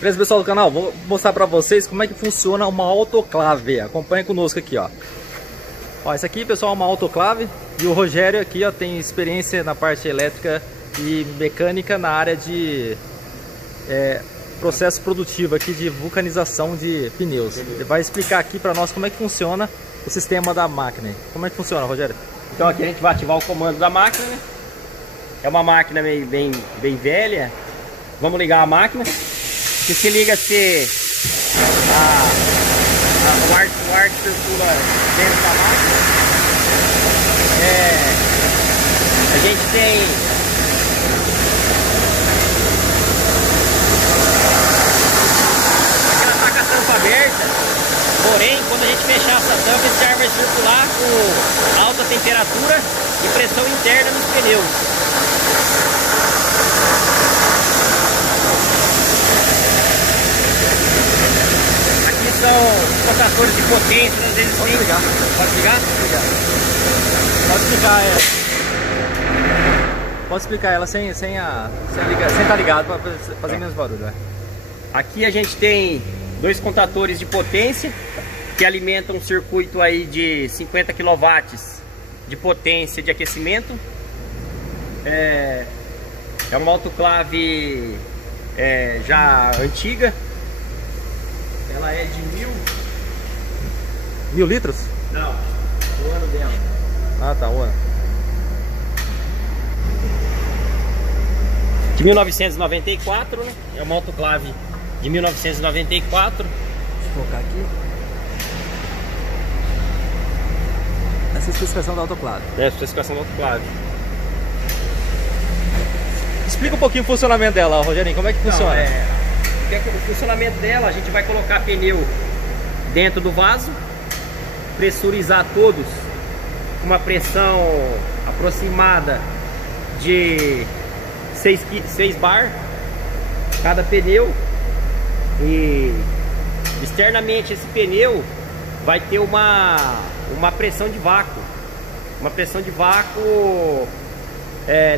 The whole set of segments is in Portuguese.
Beleza, pessoal do canal, vou mostrar pra vocês como é que funciona uma autoclave. Acompanhe conosco aqui, ó. Ó, esse aqui, pessoal, é uma autoclave. E o Rogério aqui, ó, tem experiência na parte elétrica e mecânica na área de processo produtivo aqui de vulcanização de pneus. Ele vai explicar aqui pra nós como é que funciona o sistema da máquina. Como é que funciona, Rogério? Então aqui a gente vai ativar o comando da máquina, né? É uma máquina bem velha. Vamos ligar a máquina. Que se liga se o ar que circula dentro da máquina. A gente tem aqui, ela tá com a tampa aberta, porém quando a gente fechar essa tampa, esse ar vai circular com alta temperatura e pressão interna nos pneus. São contatores de potência, às vezes Pode ligar. Pode ligar? Pode explicar ela. Pode explicar ela sem estar ligado para fazer menos barulho. Né? Aqui a gente tem dois contatores de potência que alimentam um circuito aí de 50 kW de potência de aquecimento. É uma autoclave já antiga. Ela é de 1000 litros? Não, o ano dela. Ah, tá, o ano. De 1994, né? É uma autoclave de 1994. Deixa eu colocar aqui. Essa é a especificação da autoclave. É a especificação da autoclave. Explica um pouquinho o funcionamento dela, Rogerinho. Como é que funciona? O funcionamento dela, a gente vai colocar pneu dentro do vaso, pressurizar todos com uma pressão aproximada de 6 bar cada pneu, e externamente esse pneu vai ter uma pressão de vácuo,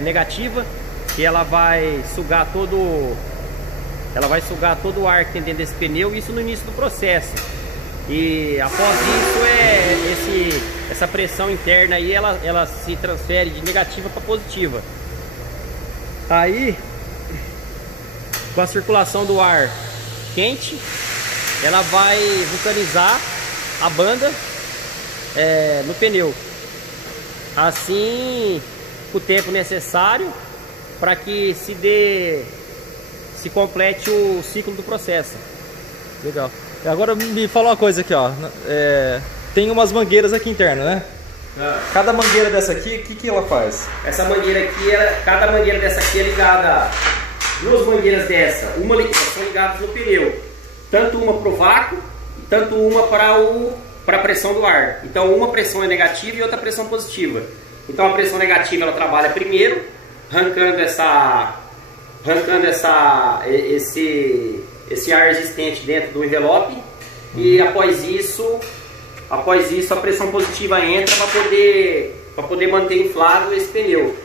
negativa, que ela vai sugar todo o ar que tem dentro desse pneu, isso no início do processo. E após isso, essa pressão interna aí, ela se transfere de negativa para positiva. Aí, com a circulação do ar quente, ela vai vulcanizar a banda no pneu. Assim, o tempo necessário para que se complete o ciclo do processo. Legal. Agora me fala uma coisa aqui, ó. Tem umas mangueiras aqui internas, né? Cada mangueira dessa aqui, o que ela faz? Essa mangueira aqui, cada mangueira dessa aqui é ligada. Duas mangueiras dessa, são ligadas no pneu. Tanto uma para o vácuo, tanto uma para a pressão do ar. Então uma pressão é negativa e outra pressão positiva. Então a pressão negativa ela trabalha primeiro, arrancando esse ar existente dentro do envelope, e após isso a pressão positiva entra para poder manter inflado esse pneu,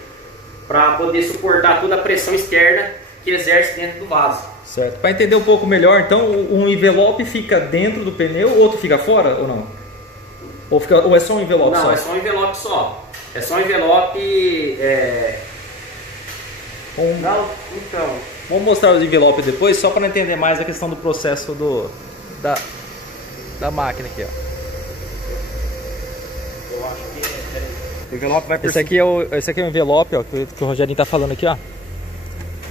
para poder suportar toda a pressão externa que exerce dentro do vaso. Certo. Para entender um pouco melhor, então um envelope fica dentro do pneu, o outro fica fora ou não? Ou é só um envelope só? Não, é só um envelope só. É só um envelope. Não, então. Vamos mostrar o envelope depois, só para entender mais a questão do processo da máquina aqui, ó. Eu acho que o envelope vai esse aqui é o envelope, ó, que o Rogerinho tá falando aqui, ó.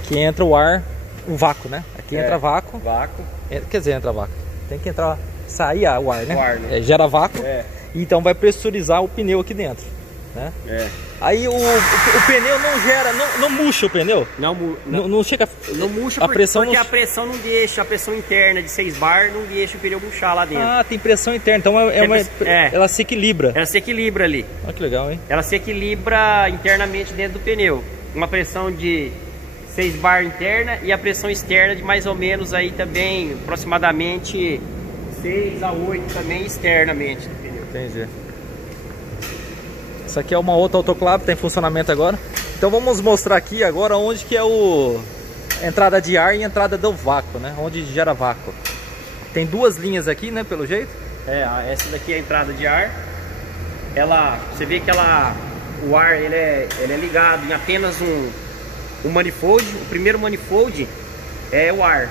Que entra o ar, o vácuo, né? Aqui entra vácuo. Vácuo. Quer dizer, entra vácuo. Tem que entrar, sair o ar, né? O ar, né? Gera vácuo. Então vai pressurizar o pneu aqui dentro, né? Aí o pneu não gera, não murcha o pneu? Não chega. Não murcha a pressão porque a pressão não deixa, a pressão interna de 6 bar não deixa o pneu murchar lá dentro. Ah, tem pressão interna, então ela se equilibra. Ela se equilibra ali. Olha que legal, hein? Ela se equilibra internamente dentro do pneu. Uma pressão de 6 bar interna e a pressão externa de mais ou menos aí também, aproximadamente 6 a 8 também externamente do pneu. Entendi. Isso aqui é uma outra autoclave, está em funcionamento agora. Então vamos mostrar aqui agora onde que é entrada de ar e entrada do vácuo, né? Onde gera vácuo. Tem duas linhas aqui, né? Pelo jeito. Essa daqui é a entrada de ar. Você vê que o ar ele é ligado em apenas um manifold. O primeiro manifold é o ar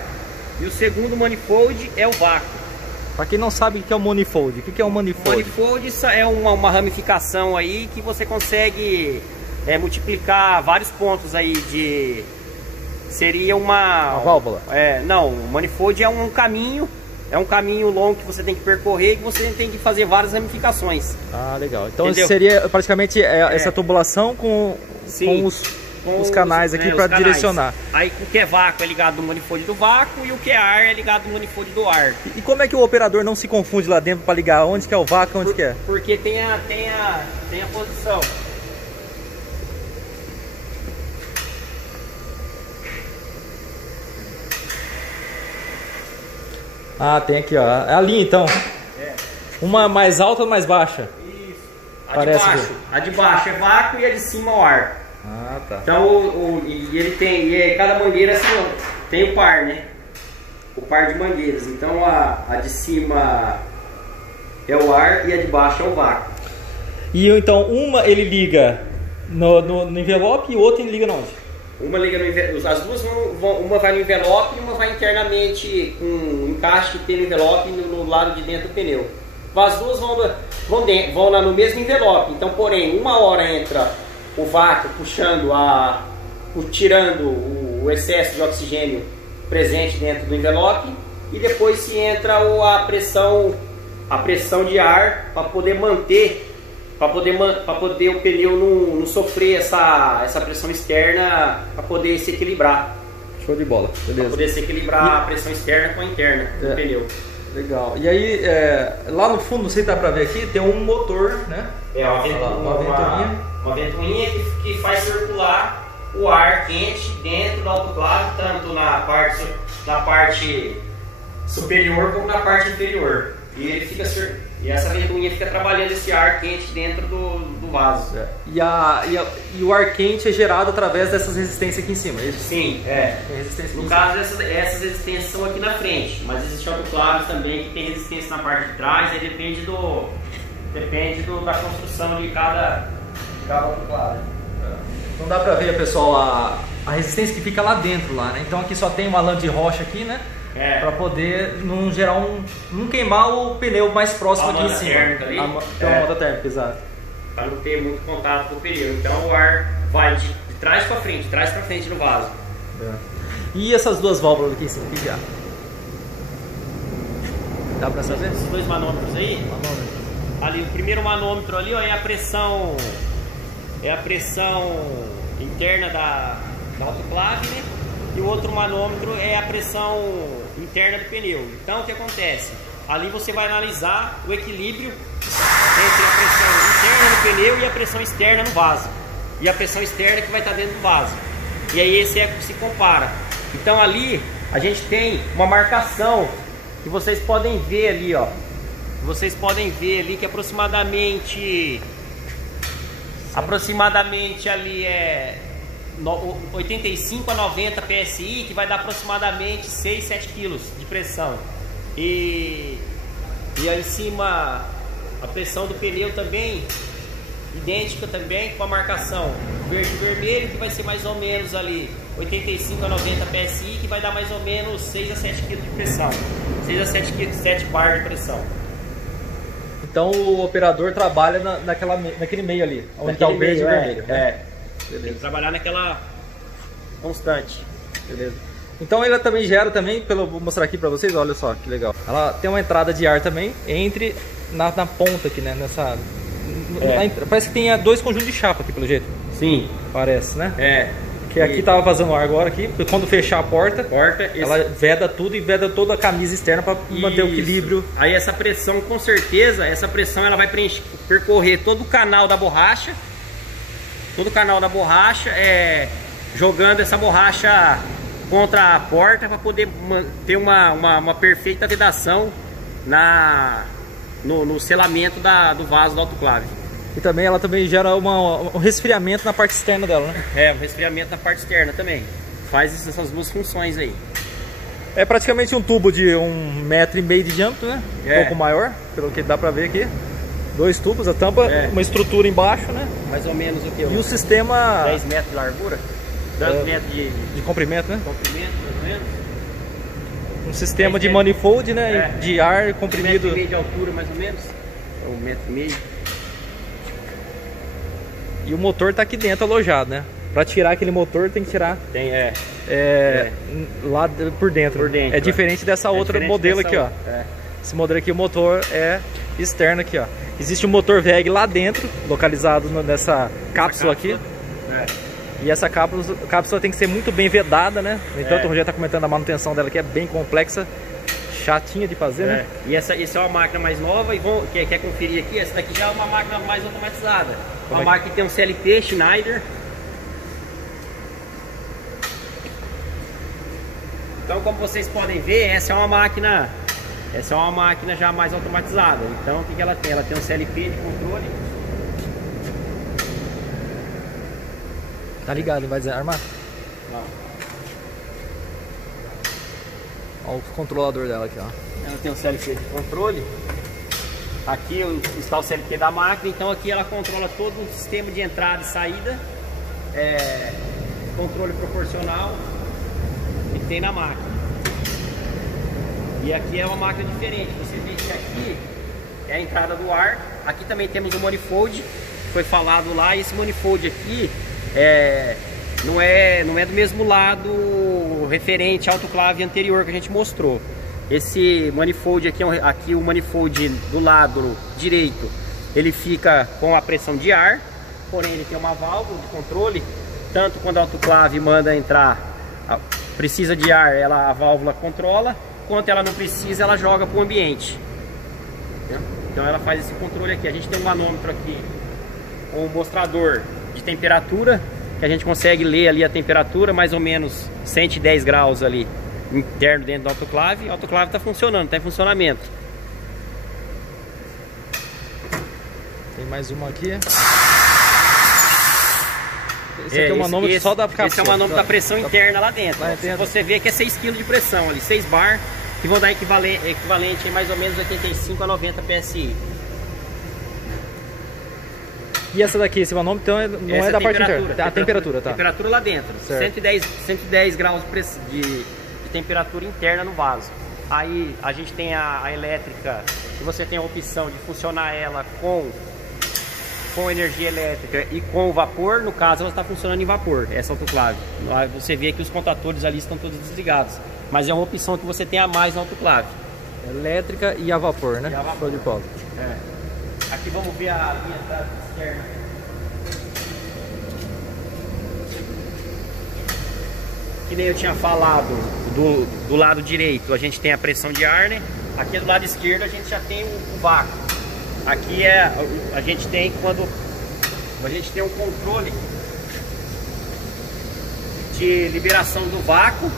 e o segundo manifold é o vácuo. Para quem não sabe o que é o manifold, o que é um manifold? Manifold é uma ramificação aí que você consegue multiplicar vários pontos aí de... Seria uma válvula? Não, o manifold é um caminho. É um caminho longo que você tem que percorrer e que você tem que fazer várias ramificações. Ah, legal. Então entendeu? Seria praticamente essa tubulação com os canais aqui para direcionar. Aí o que é vácuo é ligado no manifold do vácuo e o que é ar é ligado no manifold do ar. E como é que o operador não se confunde lá dentro para ligar onde que é o vácuo e onde que é? Porque tem a posição. Ah, tem aqui, ó. É a linha, então. Uma mais alta ou mais baixa? Isso. A A de baixo é vácuo e a de cima é o ar. Ah, tá. Então, ele tem... cada mangueira assim, tem o par, né? O par de mangueiras. Então, a de cima é o ar e a de baixo é o vácuo. E então, uma ele liga no envelope e outra ele liga na onde? Uma liga no envelope, as duas uma vai no envelope e uma vai internamente com um encaixe que tem no envelope no lado de dentro do pneu. As duas vão lá no mesmo envelope, então porém uma hora entra o vácuo tirando o excesso de oxigênio presente dentro do envelope e depois se entra a pressão de ar para poder manter o pneu não sofrer essa pressão externa, para poder se equilibrar. Show de bola, beleza. Para poder se equilibrar a pressão externa com a interna do pneu. Legal. E aí, lá no fundo, não sei se dá pra ver aqui, tem um motor, né? Uma ventoinha que faz circular o ar quente dentro do autoclave, tanto na parte superior como na parte inferior. E essa ventoinha fica trabalhando esse ar quente dentro do vaso. E o ar quente é gerado através dessas resistências aqui em cima, é isso? Sim, no caso, essas resistências são aqui na frente, mas existe autoclave também que tem resistência na parte de trás, aí depende da construção de cada autoclave. Não dá pra ver, pessoal, a resistência que fica lá dentro, né? Então aqui só tem uma lã de rocha aqui, né? Para poder não queimar o pneu mais próximo aqui em cima. A moda térmica, exato. Para não ter muito contato com o pneu. Então o ar vai de trás para frente no vaso. E essas duas válvulas aqui em cima, o que é? Dá para saber? Esses dois manômetros aí? Ali, o primeiro manômetro ali, ó, é a pressão interna da autoclave, né? E o outro manômetro é a pressão interna do pneu. Então o que acontece? Ali você vai analisar o equilíbrio entre a pressão interna no pneu e a pressão externa no vaso. E a pressão externa que vai estar dentro do vaso. E aí esse se compara. Então ali a gente tem uma marcação que vocês podem ver ali, ó. Vocês podem ver ali que aproximadamente ali é 85 a 90 PSI, que vai dar aproximadamente 6, 7 kg de pressão. E aí em cima a pressão do pneu também idêntica também, com a marcação verde e vermelho, que vai ser mais ou menos ali 85 a 90 PSI, que vai dar mais ou menos 6 a 7 kg de pressão, 6 a 7 bar de pressão. Então o operador trabalha naquele meio ali, onde está o verde e o vermelho. Beleza. Tem que trabalhar naquela constante. Beleza. Então ela também gera também, vou mostrar aqui para vocês, olha só que legal. Ela tem uma entrada de ar também na ponta aqui, né? Parece que tem dois conjuntos de chapa aqui pelo jeito. Sim. Parece, né? Que aqui tava vazando ar agora aqui, porque quando fechar a porta ela veda tudo e veda toda a camisa externa para manter o equilíbrio. Aí essa pressão, com certeza, ela vai percorrer todo o canal da borracha. Jogando essa borracha contra a porta para poder ter uma perfeita vedação no selamento do vaso do autoclave. E também ela também gera um resfriamento na parte externa dela, né? Um resfriamento na parte externa também. faz essas duas funções aí. É praticamente um tubo de 1,5 metro de diâmetro, né? Um pouco maior, pelo que dá pra ver aqui. 2 tubos, a tampa, uma estrutura embaixo, né? Mais ou menos o que? E o sistema... 10 metros de largura? 10 metros de comprimento, né? Comprimento, mais ou menos. Um sistema de manifold, né? De ar comprimido. 1,5 metro de altura, mais ou menos. 1,5 metro. E o motor tá aqui dentro alojado, né? Pra tirar aquele motor tem que tirar lá por dentro. É diferente dessa outra modelo aqui, ó. Esse modelo aqui, o motor é externo aqui, ó. Existe um motor VEG lá dentro, localizado nessa cápsula aqui. E essa cápsula tem que ser muito bem vedada, né? No entanto, o Rogério tá comentando a manutenção dela que é bem complexa, chatinha de fazer, né? E essa é uma máquina mais nova e quer conferir aqui, essa daqui já é uma máquina mais automatizada. Uma máquina que tem um CLP Schneider. Então, como vocês podem ver, essa é uma máquina já mais automatizada. Então, o que ela tem? Ela tem um CLP de controle. Tá ligado, vai desarmar? Não. Olha o controlador dela aqui, ó. Ela tem um CLP de controle. Aqui está o CLP da máquina, então aqui ela controla todo o sistema de entrada e saída, controle proporcional que tem na máquina. E aqui é uma máquina diferente, você vê que aqui é a entrada do ar, aqui também temos o manifold, foi falado lá, e esse manifold aqui não é do mesmo lado referente ao autoclave anterior que a gente mostrou. Esse manifold aqui, o manifold do lado direito, ele fica com a pressão de ar, porém ele tem uma válvula de controle, tanto quando a autoclave manda entrar, precisa de ar, a válvula controla, quando ela não precisa, ela joga para o ambiente. Então ela faz esse controle aqui. A gente tem um manômetro aqui, um mostrador de temperatura, que a gente consegue ler ali a temperatura, mais ou menos 110 graus ali. Interno dentro do autoclave, o autoclave está funcionando, está em funcionamento. Tem mais uma aqui. Esse aqui é o manômetro só da cápsula. Esse é o manômetro da pressão interna lá dentro. Você vê que é 6 kg de pressão ali, 6 bar, que vão dar equivalente em mais ou menos 85 a 90 PSI. E essa daqui, esse manômetro, então não é da parte interna, a temperatura, tá? Temperatura lá dentro, 110 graus de temperatura interna no vaso. Aí a gente tem a elétrica, e você tem a opção de funcionar ela com energia elétrica e com vapor. No caso, ela está funcionando em vapor, essa autoclave. Você vê que os contadores ali estão todos desligados, mas é uma opção que você tem a mais na autoclave. Elétrica e a vapor, né? E a vapor. De polo. Aqui vamos ver a linha externa. Que nem eu tinha falado, do lado direito a gente tem a pressão de ar, né? Aqui do lado esquerdo a gente já tem o vácuo. Aqui a gente tem quando a gente tem um controle de liberação do vácuo.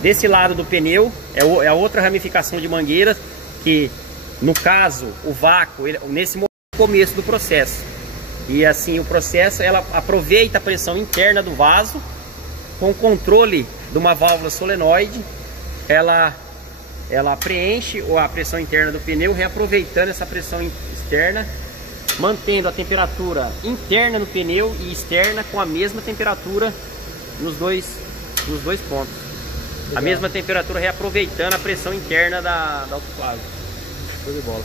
Desse lado do pneu é a outra ramificação de mangueira, que no caso o vácuo nesse começo do processo. E assim o processo, ela aproveita a pressão interna do vaso com o controle de uma válvula solenoide. Ela preenche a pressão interna do pneu, reaproveitando essa pressão externa, mantendo a temperatura interna no pneu e externa com a mesma temperatura nos dois pontos. Legal. A mesma temperatura, reaproveitando a pressão interna da autoclave. Show de bola.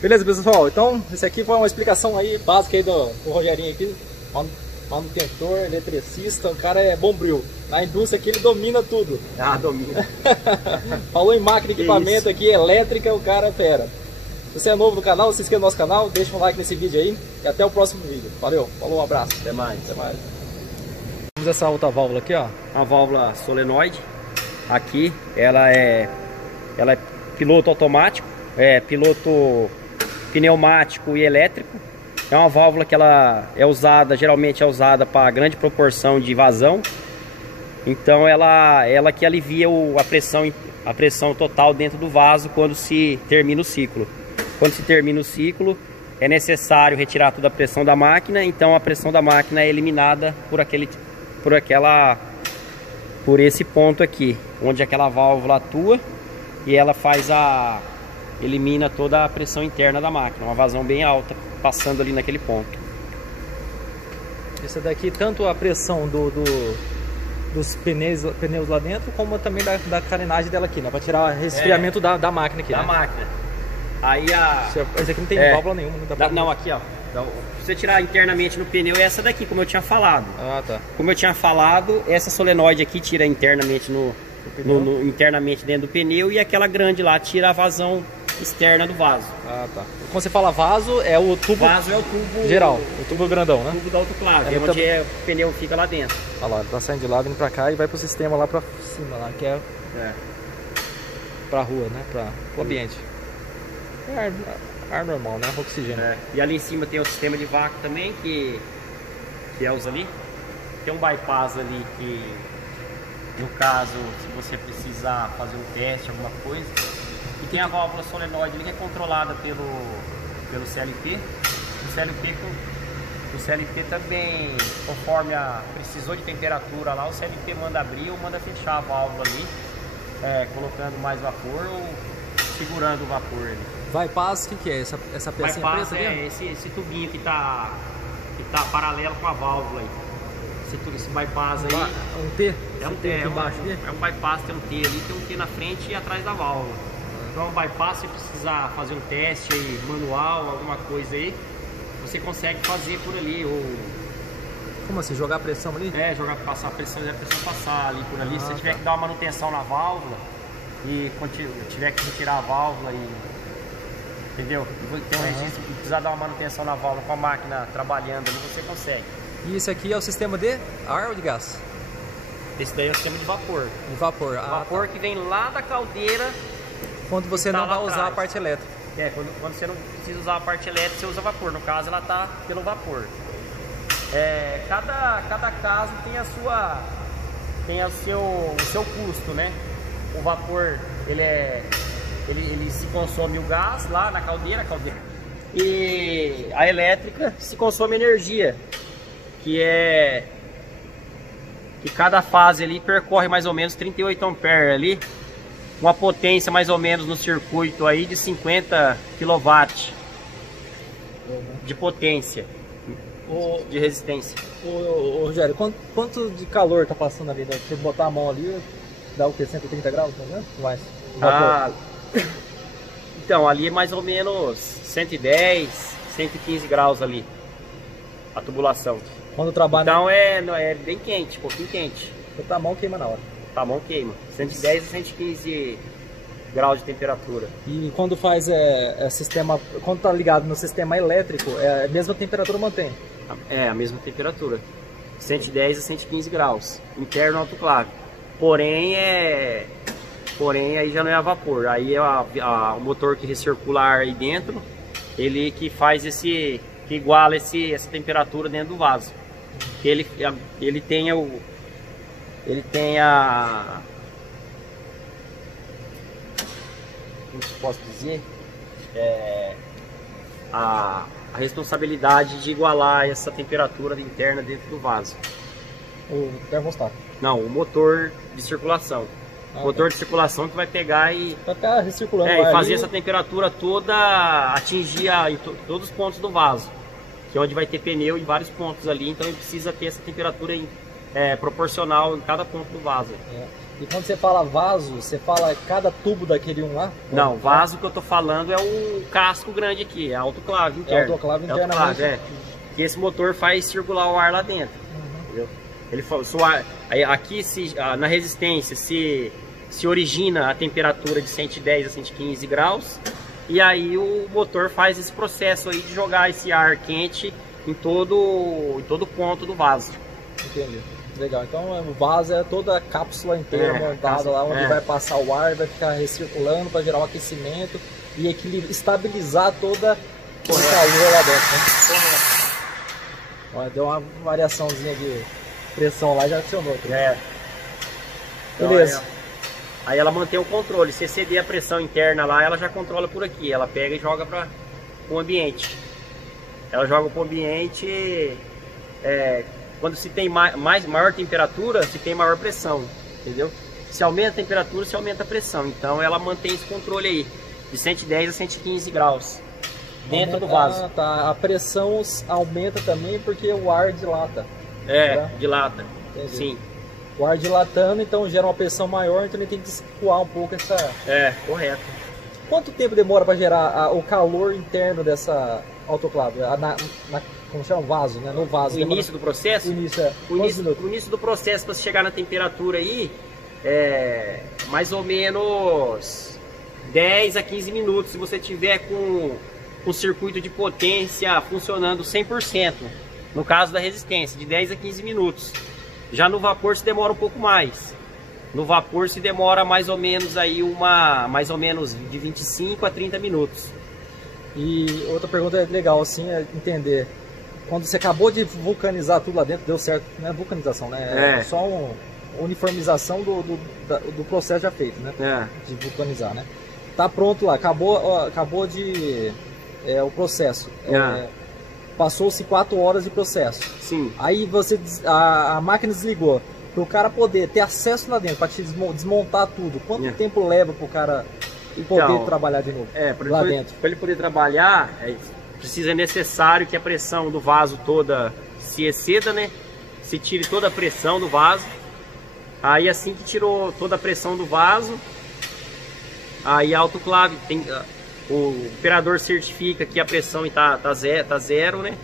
Beleza, pessoal. Então, esse aqui foi uma explicação aí básica aí do Rogerinho aqui. Manutentor, eletricista, o cara é bombril. Na indústria aqui ele domina tudo. Domina. Falou em máquina, equipamento aqui, elétrica, o cara é fera. Se você é novo no canal, se inscreva no nosso canal, deixa um like nesse vídeo aí e até o próximo vídeo. Valeu, falou, um abraço. Até mais. Vamos essa outra válvula aqui, ó. A válvula solenoide. Aqui, ela é piloto automático, piloto pneumático e elétrico. É uma válvula que ela geralmente é usada para grande proporção de vazão. Então ela que alivia a pressão total dentro do vaso quando se termina o ciclo. Quando se termina o ciclo, é necessário retirar toda a pressão da máquina, então a pressão da máquina é eliminada por esse ponto aqui, onde aquela válvula atua e ela elimina toda a pressão interna da máquina, uma vazão bem alta, passando ali naquele ponto. Isso daqui, tanto a pressão dos pneus lá dentro, como também da carenagem dela aqui, né? Para tirar o resfriamento da máquina aqui, da né? máquina. Aí esse aqui não tem válvula nenhuma, não, aqui ó. Então, você tirar internamente no pneu é essa daqui, como eu tinha falado. Ah, tá. Como eu tinha falado, essa solenoide aqui tira internamente internamente dentro do pneu, e aquela grande lá tira a vazão externa do vaso. Ah, tá. Quando você fala vaso, é o tubo. Vaso é o tubo geral, o tubo grandão, né? O tubo da autoclave, é onde o pneu fica lá dentro. Olha lá, ele tá saindo de lá, vindo pra cá e vai pro sistema lá pra cima, lá, que é pra rua, né? Pro ambiente. É ar normal, né? Oxigênio. E ali em cima tem o sistema de vácuo também, que é os ali. Tem um bypass ali que, no caso, se você precisar fazer um teste, alguma coisa. E tem a válvula solenoide ali que é controlada pelo CLP. O CLP também, conforme precisou de temperatura lá, o CLP manda abrir ou manda fechar a válvula ali, colocando mais vapor ou segurando o vapor ali. Bypass, o que é? Essa pecinha bypass preta ali? É esse tubinho que tá paralelo com a válvula aí. Esse bypass aí. Um T? É um T embaixo ali? É um bypass, tem um T ali, tem um T na frente e atrás da válvula. Então, um bypass, se precisar fazer um teste aí, manual, alguma coisa aí, você consegue fazer por ali. Ou... Como assim? Jogar pressão ali? Passar a pressão passar ali por ali. Se você tiver que dar uma manutenção na válvula e tiver que retirar a válvula e. Entendeu? Tem um registro que precisar dar uma manutenção na válvula com a máquina trabalhando ali, você consegue. E esse aqui é o sistema de ar ou de gás? Esse daí é o sistema de vapor. De vapor. Vapor que vem lá da caldeira. Quando você não vai usar a parte elétrica. Quando você não precisa usar a parte elétrica, você usa vapor. No caso, ela está pelo vapor. Cada caso tem o seu custo, né? O vapor, ele se consome o gás lá na caldeira. E a elétrica se consome energia, que cada fase ali percorre mais ou menos 38 amperes ali, uma potência mais ou menos no circuito aí de 50 kW de potência, de resistência. Ô Rogério, quanto de calor tá passando ali? Né? Se você botar a mão ali, dá o que? 130 graus, não é? Mais. Então, ali é mais ou menos 110, 115 graus ali, a tubulação. Quando trabalha... Então é bem quente, um pouquinho quente. Botar a mão queima na hora. Tá, a mão queima. 110 a 115 graus de temperatura. E quando faz sistema, quando tá ligado no sistema elétrico, a mesma temperatura mantém? É, a mesma temperatura. 110 a 115 graus. Interno autoclave. Porém aí já não é a vapor. Aí é o motor que recircula ar aí dentro, ele que faz que iguala essa temperatura dentro do vaso. Que ele tem a como posso dizer, a responsabilidade de igualar essa temperatura interna dentro do vaso. O termostato? Não, o motor de circulação. O motor de circulação que vai pegar e vai ficar recirculando, e fazer essa temperatura toda atingir todos os pontos do vaso, que é onde vai ter pneu em vários pontos ali, então ele precisa ter essa temperatura proporcional em cada ponto do vaso. E quando você fala vaso, você fala cada tubo daquele lá? Não, vaso que eu tô falando é o casco grande aqui, a autoclave interna. É a autoclave internamente. Que esse motor faz circular o ar lá dentro. Entendeu? Ele falou, aqui na resistência se origina a temperatura de 110 a 115 graus, e aí o motor faz esse processo aí de jogar esse ar quente em todo ponto do vaso. Entendi. Legal, então o vaso é toda a cápsula inteira montada lá, onde vai passar o ar, vai ficar recirculando para gerar o aquecimento e estabilizar toda o calor lá dentro, né? Olha, deu uma variaçãozinha de pressão lá e já acionou. Então, beleza. Aí ela mantém o controle, se exceder a pressão interna lá, ela já controla por aqui, ela pega e joga para o ambiente. Ela joga para o ambiente, quando se tem maior temperatura, se tem maior pressão, entendeu? Se aumenta a temperatura, se aumenta a pressão. Então ela mantém esse controle aí, de 110 a 115 graus, dentro do vaso. Ah, tá. A pressão aumenta também porque o ar dilata. Né? Dilata. Entendi. Sim. O ar dilatando, então gera uma pressão maior, então ele tem que escoar um pouco essa... Correto. Quanto tempo demora para gerar o calor interno dessa autoclave? Como chama? Vaso, né? No vaso. O início do processo? O início do processo para chegar na temperatura aí mais ou menos 10 a 15 minutos, se você tiver com o circuito de potência funcionando 100%. No caso da resistência, de 10 a 15 minutos. Já no vapor se demora um pouco mais. No vapor se demora mais ou menos aí mais ou menos de 25 a 30 minutos. E outra pergunta legal assim é entender. Quando você acabou de vulcanizar tudo lá dentro, deu certo, não é vulcanização, né? É só uma uniformização do processo já feito, né? De vulcanizar, né? Tá pronto lá, acabou de o processo. Passou-se 4 horas de processo. Sim. Aí a máquina desligou. Para o cara poder ter acesso lá dentro, para te desmontar tudo, quanto tempo leva para o cara poder trabalhar de novo lá dentro? Para ele poder trabalhar, é necessário que a pressão do vaso toda se exceda, né? Se tire toda a pressão do vaso. Aí assim que tirou toda a pressão do vaso, aí a autoclave o operador certifica que a pressão está zero, né?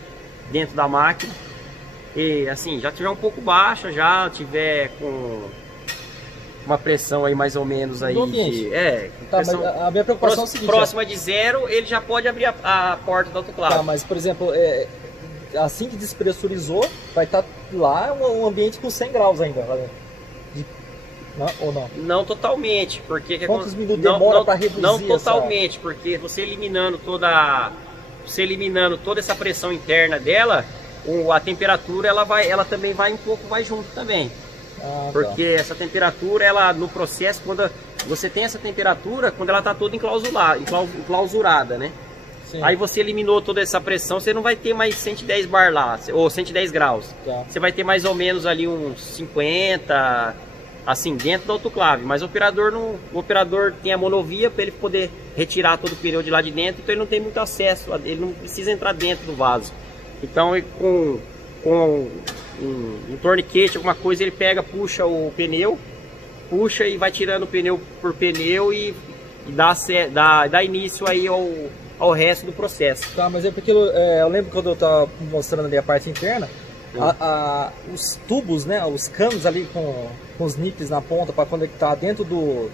Dentro da máquina. E assim, já tiver um pouco baixa, já tiver com uma pressão aí mais ou menos aí pressão, mas a minha preocupação é o seguinte, próxima de zero, ele já pode abrir a porta da autoclave. Tá, mas por exemplo, assim que despressurizou, vai estar lá um ambiente com 100 graus ainda, não, ou não? Não totalmente, porque quantos minutos demora para reduzir? Não totalmente, porque você eliminando toda essa pressão interna dela, a temperatura ela também vai junto também. Porque essa temperatura, ela no processo, quando você tem essa temperatura, quando ela está toda enclausurada, né? Sim. Aí você eliminou toda essa pressão, você não vai ter mais 110 bar lá, ou 110 graus. Você vai ter mais ou menos ali uns 50, assim, dentro da autoclave. Mas o operador tem a monovia para ele poder retirar todo o pneu de lá de dentro, então ele não tem muito acesso, ele não precisa entrar dentro do vaso. Então com um torniquete, alguma coisa, ele puxa o pneu, puxa e vai tirando pneu por pneu e dá início aí ao resto do processo. Tá, mas é porque eu lembro quando eu estava mostrando ali a parte interna, os tubos, né, os canos ali com os nips na ponta para conectar dentro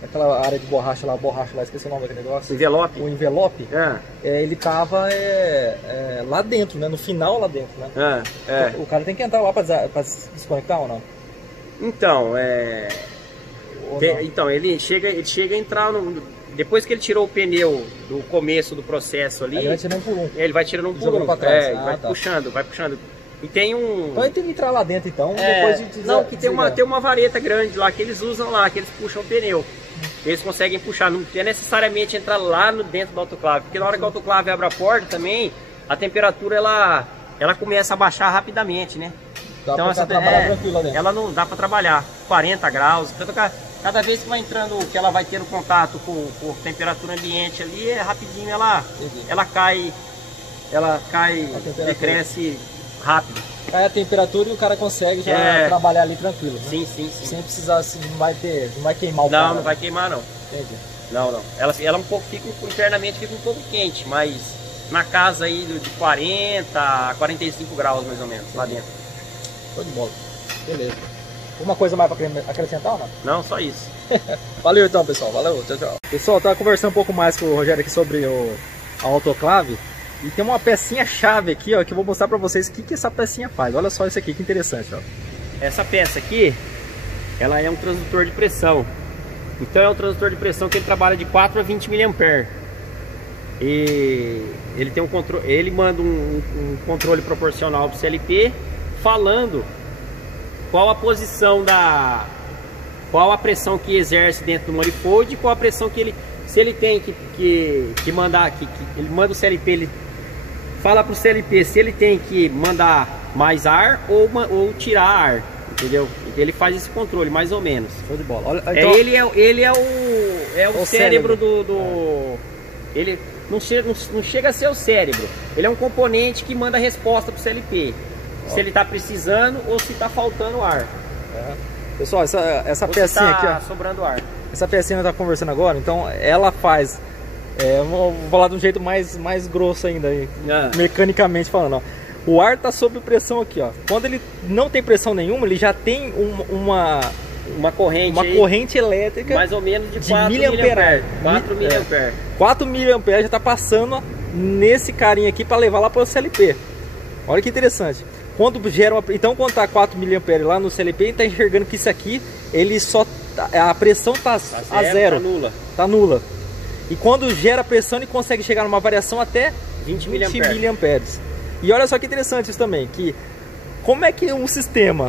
aquela área de borracha lá, esqueci o nome daquele negócio. Envelope. O envelope, ele tava lá dentro, né? No final lá dentro, né? O cara tem que entrar lá para desconectar ou não? Então, então ele chega a entrar depois que ele tirou o pneu do começo do processo ali, ele vai tirando por um. Ele vai tirando um por um. Vai puxando. E tem Então ele tem que entrar lá dentro então, depois tem uma vareta grande lá que eles usam lá, que eles puxam o pneu. Eles conseguem puxar, não é necessariamente entrar lá dentro da autoclave, porque na hora que a autoclave abre a porta também, a temperatura ela começa a baixar rapidamente, né? Então ela não dá para trabalhar 40 graus, tanto cada vez que vai entrando, que ela vai tendo contato com temperatura ambiente ali, rapidinho ela cai, decresce rápido. Cai a temperatura e o cara consegue já trabalhar ali tranquilo, né? Sim. Sem precisar, assim, não vai queimar o cara. Não vai queimar não. Entendi. Não. Ela internamente fica um pouco quente, mas na casa aí de 40 a 45 graus mais ou menos, lá dentro. Show de bola. Beleza. Alguma coisa mais para acrescentar ou não? Não, só isso. Valeu então, pessoal. Valeu, tchau. Pessoal, tava conversando um pouco mais com o Rogério aqui sobre a autoclave. E tem uma pecinha chave aqui, ó, que eu vou mostrar pra vocês o que essa pecinha faz. Olha só isso aqui, que interessante, ó. Essa peça aqui, ela é um transdutor de pressão. Então é um transdutor de pressão que ele trabalha de 4 a 20 mA. E ele tem um controle, ele manda um controle proporcional pro CLP, falando qual a posição qual a pressão que exerce dentro do manifold, qual a pressão que ele, se ele tem que mandar, ele manda o CLP ele fala pro CLP se ele tem que mandar mais ar ou tirar ar, entendeu? Ele faz esse controle, mais ou menos. Show de bola. Olha, então, ele é o cérebro do... Ele não chega a ser o cérebro. Ele é um componente que manda a resposta pro CLP. Se ele tá precisando ou se tá faltando ar. Pessoal, essa pecinha aqui, ó, sobrando ar. Essa pecinha que tá conversando agora, então ela faz, vou falar de um jeito mais grosso ainda aí, mecanicamente falando, ó. O ar tá sob pressão aqui, ó. Quando ele não tem pressão nenhuma, ele já tem uma corrente elétrica mais ou menos de 4 miliamperes. 4 miliamperes. 4 miliamperes já tá passando nesse carinha aqui para levar lá para o CLP. Olha que interessante. Quando gera então quando tá 4 miliamperes lá no CLP, ele tá enxergando que isso aqui, ele só a pressão tá a zero. Tá nula. E quando gera pressão, ele consegue chegar numa variação até 20 miliamperes. E olha só que interessante isso também, que como é que um sistema,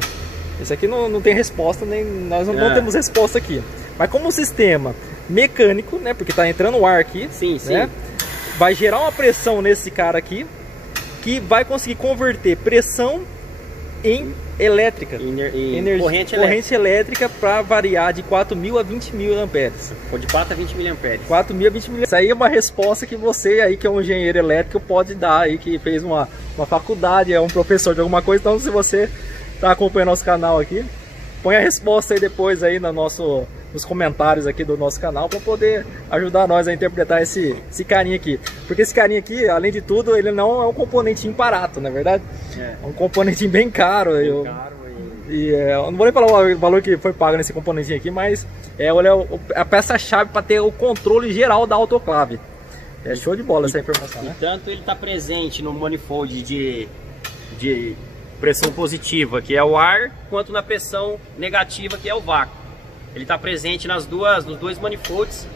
isso aqui não tem resposta, nem nós não temos resposta aqui, mas como um sistema mecânico, né, porque tá entrando o ar aqui, né, vai gerar uma pressão nesse cara aqui, que vai conseguir converter pressão em elétrica, corrente elétrica para variar de 4.000 a 20.000 amperes. Ou de 4 a 20 miliamperes. 4.000 a 20 miliamperes. Isso aí é uma resposta que você aí, que é um engenheiro elétrico, pode dar aí, que fez uma faculdade, é um professor de alguma coisa. Então, se você está acompanhando nosso canal aqui, põe a resposta aí depois aí nos comentários aqui do nosso canal, para poder ajudar nós a interpretar esse carinha aqui. Porque esse carinha aqui, além de tudo, ele não é um componentinho barato, não é verdade? É um componentinho bem caro. Eu não vou nem falar o valor que foi pago nesse componentinho aqui, mas olha, a peça-chave para ter o controle geral da autoclave. É show de bola essa informação, né? E tanto ele está presente no manifold de pressão positiva, que é o ar, quanto na pressão negativa, que é o vácuo. Ele está presente nos dois manifolds.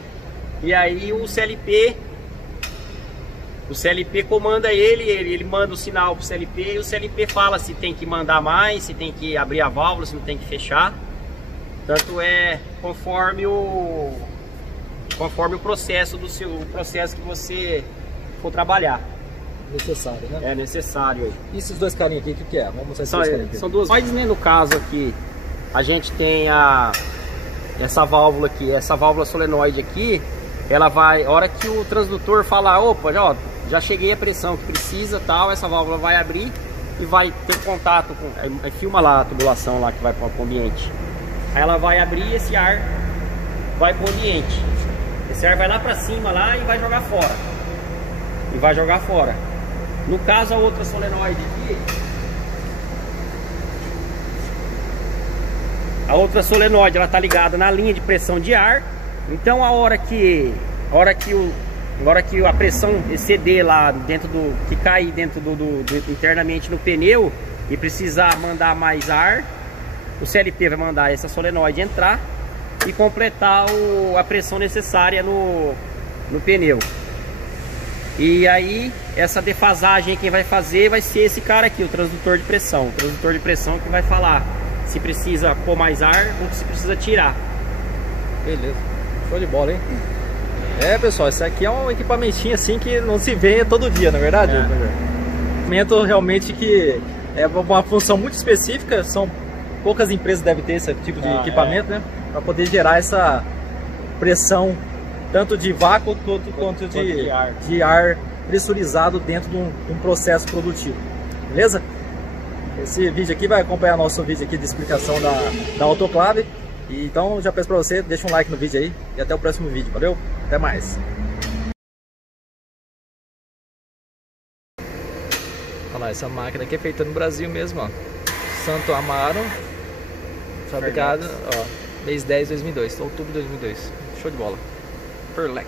E aí o CLP comanda ele manda o sinal para o CLP, e o CLP fala se tem que mandar mais, se tem que abrir a válvula, se não tem que fechar. Tanto é conforme o processo processo que você for trabalhar. Necessário, né? É necessário. E esses dois carinhos aqui, o que é? Vamos mostrar esses dois carinhos aqui. São duas. Mas no caso aqui, a gente tem essa válvula aqui, essa válvula solenoide aqui, ela vai, a hora que o transdutor falar, opa, já cheguei a pressão que precisa, tal, essa válvula vai abrir e vai ter contato com, filma lá a tubulação lá que vai para o ambiente. Aí ela vai abrir e esse ar vai para o ambiente. Esse ar vai lá para cima lá e vai jogar fora. No caso, a outra solenoide aqui, a outra solenoide, ela tá ligada na linha de pressão de ar. Então a hora que a pressão exceder lá dentro que cai dentro internamente no pneu e precisar mandar mais ar, o CLP vai mandar essa solenoide entrar e completar a pressão necessária no pneu. E aí essa defasagem quem vai fazer vai ser esse cara aqui, o transdutor de pressão. O transdutor de pressão que vai falar se precisa pôr mais ar ou se precisa tirar. Beleza, show de bola, hein? Pessoal, isso aqui é um equipamentinho assim que não se vê todo dia, na verdade? Equipamento realmente que é uma função muito específica, poucas empresas devem ter esse tipo de equipamento, né? Para poder gerar essa pressão, tanto de vácuo quanto de ar pressurizado dentro de um processo produtivo, beleza? Esse vídeo aqui vai acompanhar nosso vídeo aqui de explicação da autoclave. Então já peço para você, deixa um like no vídeo aí e até o próximo vídeo, valeu? Até mais! Olha lá, essa máquina aqui é feita no Brasil mesmo, ó. Santo Amaro, fabricado, ó, mês 10 de 2002, outubro de 2002, show de bola, Perlex.